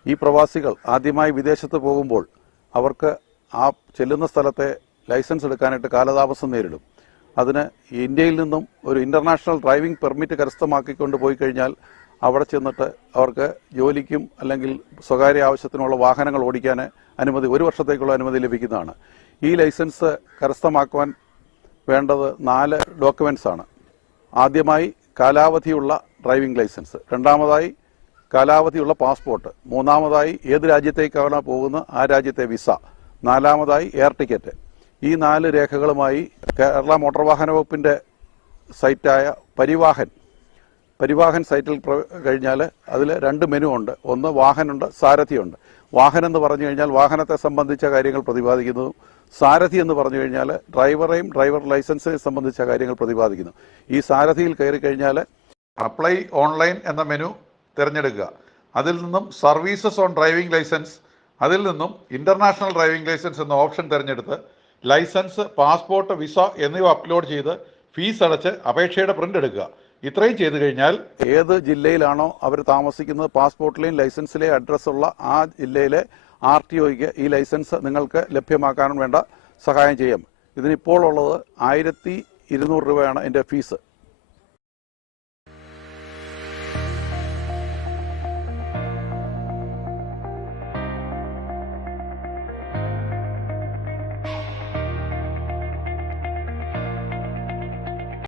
ഈ പ്രവാസികൾ ആദ്യമായി വിദേശത്ത് പോകുമ്പോൾ അവർക്ക് ആ ചെല്ലുന്ന സ്ഥലത്തെ ലൈസൻസ് എടുക്കാനായിട്ട് കാലതാമസം നേരിടും. അതിന് ഇന്ത്യയിൽ നിന്നും ഒരു ഇന്റർനാഷണൽ ഡ്രൈവിംഗ് പെർമിറ്റ് കരസ്ഥമാക്കിക്കൊണ്ട് പോയി കഴിഞ്ഞാൽ അവിടെ ചെന്നിട്ട് അവർക്ക് ജോലിക്കും അല്ലെങ്കിൽ സ്വകാര്യ ആവശ്യത്തിനുള്ള വാഹനങ്ങൾ ഓടിക്കാൻ അനുമതി, 1 വർഷത്തേക്കുള്ള അനുമതി ലഭിക്കുന്നതാണ്. ഈ ലൈസൻസ് കരസ്ഥമാക്കുവാൻ വേണ്ടത് 4 ഡോക്യുമെന്റ്സ് ആണ്. ആദ്യമായി കാലാവധിയുള്ള ഡ്രൈവിംഗ് ലൈസൻസ്, രണ്ടാമതായി കാലാവധിയുള്ള പാസ്പോർട്ട്, മൂന്നാമതായി ഏത് രാജ്യത്തേക്കാണ് പോകുന്നത് ആ രാജ്യത്തെ വിസ, നാലാമതായി എയർ ടിക്കറ്റ്. ഈ 4 രേഖകളുമായി കേരള മോട്ടോർ വാഹന വകുപ്പിന്റെ സൈറ്റായ പരിവാഹൻ സൈറ്റിൽ കഴിഞ്ഞാൽ അതിൽ 2 മെനു ഉണ്ട്. ഒന്ന് വാഹനുണ്ട്, സാരഥിയുണ്ട്. വാഹനം എന്ന് പറഞ്ഞു കഴിഞ്ഞാൽ വാഹനത്തെ സംബന്ധിച്ച കാര്യങ്ങൾ പ്രതിപാദിക്കുന്നതും, സാരഥി എന്ന് പറഞ്ഞു കഴിഞ്ഞാൽ ഡ്രൈവറെയും ഡ്രൈവർ ലൈസൻസിനെ സംബന്ധിച്ച കാര്യങ്ങൾ പ്രതിപാദിക്കുന്നു. ഈ സാരഥിയിൽ കയറി കഴിഞ്ഞാൽ അപ്ലൈ ഓൺലൈൻ എന്ന മെനു തിരഞ്ഞെടുക്കുക. അതിൽ നിന്നും സർവീസസ് ഓൺ ഡ്രൈവിംഗ് ലൈസൻസ്, അതിൽ നിന്നും ഇന്റർനാഷണൽ ഡ്രൈവിംഗ് ലൈസൻസ് എന്ന ഓപ്ഷൻ തിരഞ്ഞെടുത്ത് ലൈസൻസ്, പാസ്പോർട്ട്, വിസ എന്നിവ അപ്ലോഡ് ചെയ്ത് ഫീസ് അടച്ച് അപേക്ഷയുടെ പ്രിന്റ് എടുക്കുക. ഇത്രയും ചെയ്തു കഴിഞ്ഞാൽ ഏത് ജില്ലയിലാണോ അവർ താമസിക്കുന്നത് പാസ്പോർട്ടിലെയും ലൈസൻസിലെയും അഡ്രസ്സുള്ള ആ ജില്ലയിലെ RTOയ്ക്ക് ഈ ലൈസൻസ് നിങ്ങൾക്ക് ലഭ്യമാക്കാനും വേണ്ട സഹായം ചെയ്യാം. ഇതിനിപ്പോൾ ഉള്ളത് 1200 രൂപയാണ് എൻ്റെ ഫീസ്.